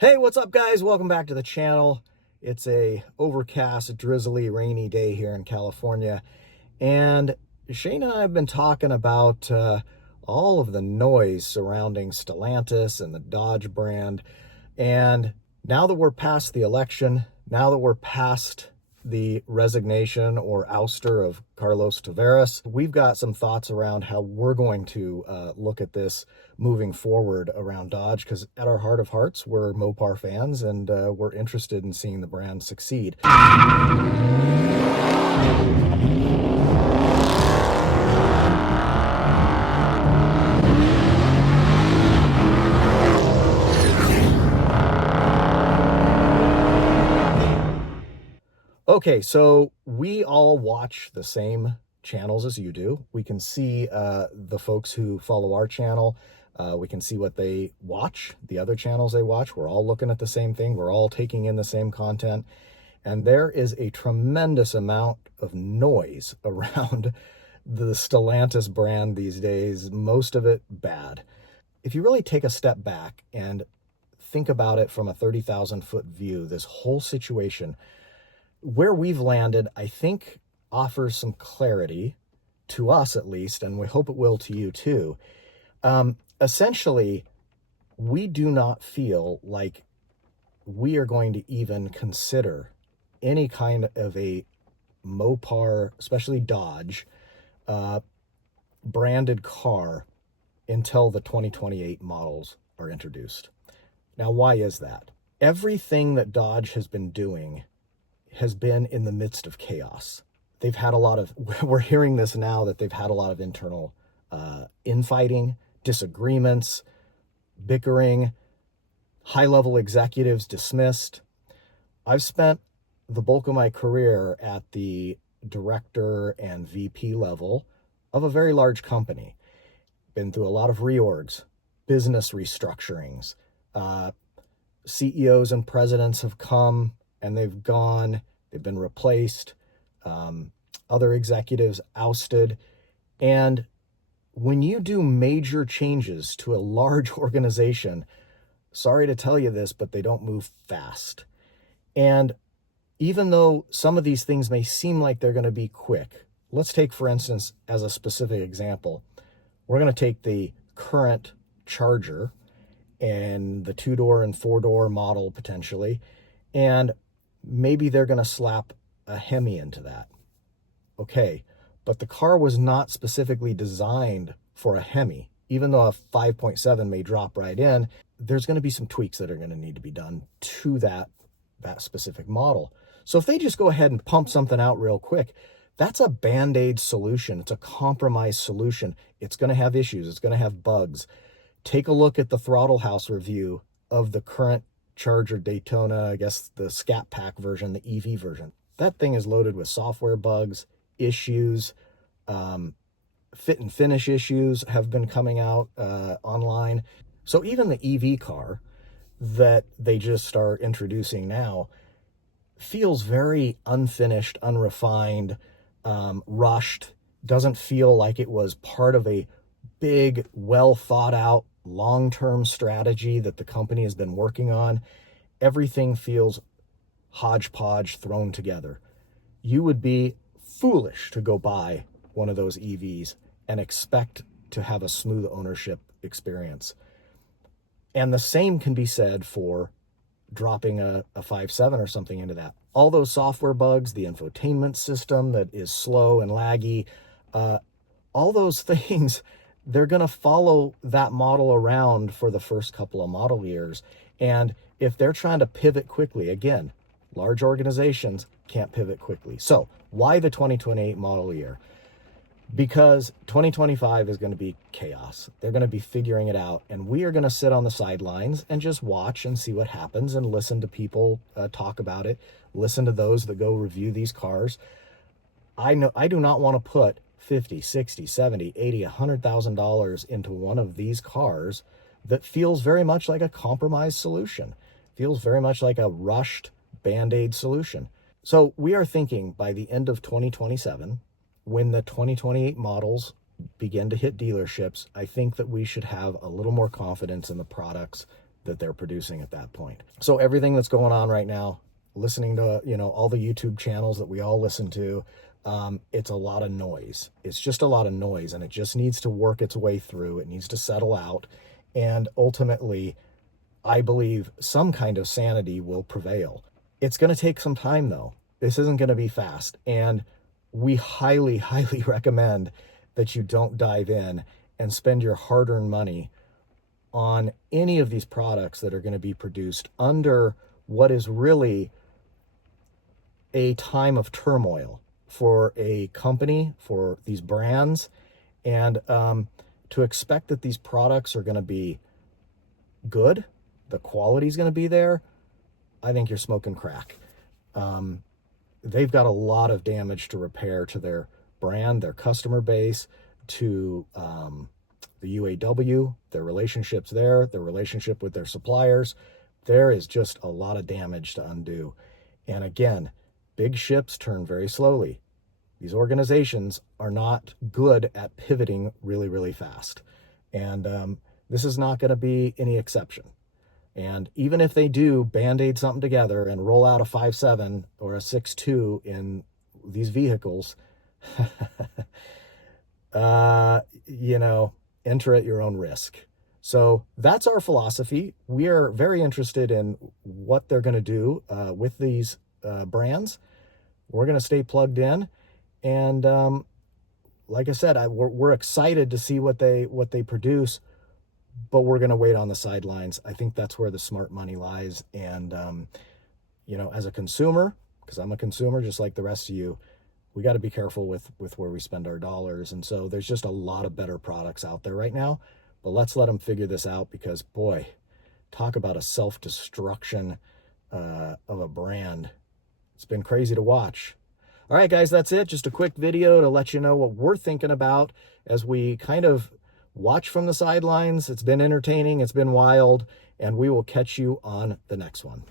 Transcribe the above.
Hey, what's up, guys? Welcome back to the channel. It's a overcast, drizzly, rainy day here in California, and Shane and I have been talking about all of the noise surrounding Stellantis and the Dodge brand. And now that we're past the election, now that we're past the resignation or ouster of Carlos Tavares, we've got some thoughts around how we're going to look at this moving forward around Dodge, because at our heart of hearts, we're Mopar fans, and we're interested in seeing the brand succeed. Okay, so we all watch the same channels as you do. We can see the folks who follow our channel. We can see what they watch, the other channels they watch. We're all looking at the same thing. We're all taking in the same content. And there is a tremendous amount of noise around the Stellantis brand these days, most of it bad. If you really take a step back and think about it from a 30,000-foot view, this whole situation, where we've landed, I think, offers some clarity to us at least, and we hope it will to you too. Essentially, we do not feel like we are going to even consider any kind of a Mopar, especially Dodge, branded car until the 2028 models are introduced. Now, why is that? Everything that Dodge has been doing has been in the midst of chaos. They've had a lot of, we're hearing this now, that they've had a lot of internal infighting, disagreements, bickering, high-level executives dismissed. I've spent the bulk of my career at the director and VP level of a very large company. Been through a lot of reorgs, business restructurings. CEOs and presidents have come and they've gone, they've been replaced, other executives ousted. And when you do major changes to a large organization, sorry to tell you this, but they don't move fast. And even though some of these things may seem like they're going to be quick, let's take, for instance, as a specific example, we're going to take the current Charger and the 2-door and 4-door model potentially, and maybe they're going to slap a Hemi into that. Okay, but the car was not specifically designed for a Hemi. Even though a 5.7 may drop right in, there's going to be some tweaks that are going to need to be done to that specific model. So if they just go ahead and pump something out real quick, that's a Band-Aid solution. It's a compromise solution. It's going to have issues. It's going to have bugs. Take a look at the Throttle House review of the current Charger Daytona, I guess the Scat Pack version, the EV version. That thing is loaded with software bugs, issues, fit and finish issues have been coming out online. So even the EV car that they just are introducing now feels very unfinished, unrefined, rushed, doesn't feel like it was part of a big, well thought out, long-term strategy that the company has been working on. Everything feels hodgepodge thrown together. You would be foolish to go buy one of those EVs and expect to have a smooth ownership experience. And the same can be said for dropping a 5.7 or something into that. All those software bugs, the infotainment system that is slow and laggy, all those things, they're going to follow that model around for the first couple of model years. And if they're trying to pivot quickly, again, large organizations can't pivot quickly. So why the 2028 model year? Because 2025 is going to be chaos. They're going to be figuring it out, and we are going to sit on the sidelines and just watch and see what happens and listen to people talk about it, listen to those that go review these cars. I do not want to put $50, $60, $70, $80, $100,000 into one of these cars that feels very much like a compromise solution, feels very much like a rushed Band-Aid solution. So we are thinking by the end of 2027, when the 2028 models begin to hit dealerships, I think that we should have a little more confidence in the products that they're producing at that point. So everything that's going on right now, listening to, all the YouTube channels that we all listen to, it's a lot of noise. It's just a lot of noise, and it just needs to work its way through. It needs to settle out. And ultimately, I believe some kind of sanity will prevail. It's going to take some time, though. This isn't going to be fast. And we highly, highly recommend that you don't dive in and spend your hard-earned money on any of these products that are going to be produced under what is really a time of turmoil for a company, for these brands, and to expect that these products are going to be good, the quality is going to be there, I think you're smoking crack. They've got a lot of damage to repair to their brand, their customer base, to the UAW, their relationships there, their relationship with their suppliers. There is just a lot of damage to undo. And again, big ships turn very slowly. These organizations are not good at pivoting really, really fast. And this is not going to be any exception. And even if they do Band-Aid something together and roll out a 5.7 or a 6.2 in these vehicles, enter at your own risk. So that's our philosophy. We are very interested in what they're going to do with these brands. We're going to stay plugged in. And like I said, we're excited to see what they produce, but we're going to wait on the sidelines. I think that's where the smart money lies. And, as a consumer, because I'm a consumer just like the rest of you, we got to be careful with where we spend our dollars. And so there's just a lot of better products out there right now, but let's let them figure this out, because boy, talk about a self-destruction of a brand. It's been crazy to watch. All right, guys, that's it. Just a quick video to let you know what we're thinking about as we kind of watch from the sidelines. It's been entertaining. It's been wild, and we will catch you on the next one.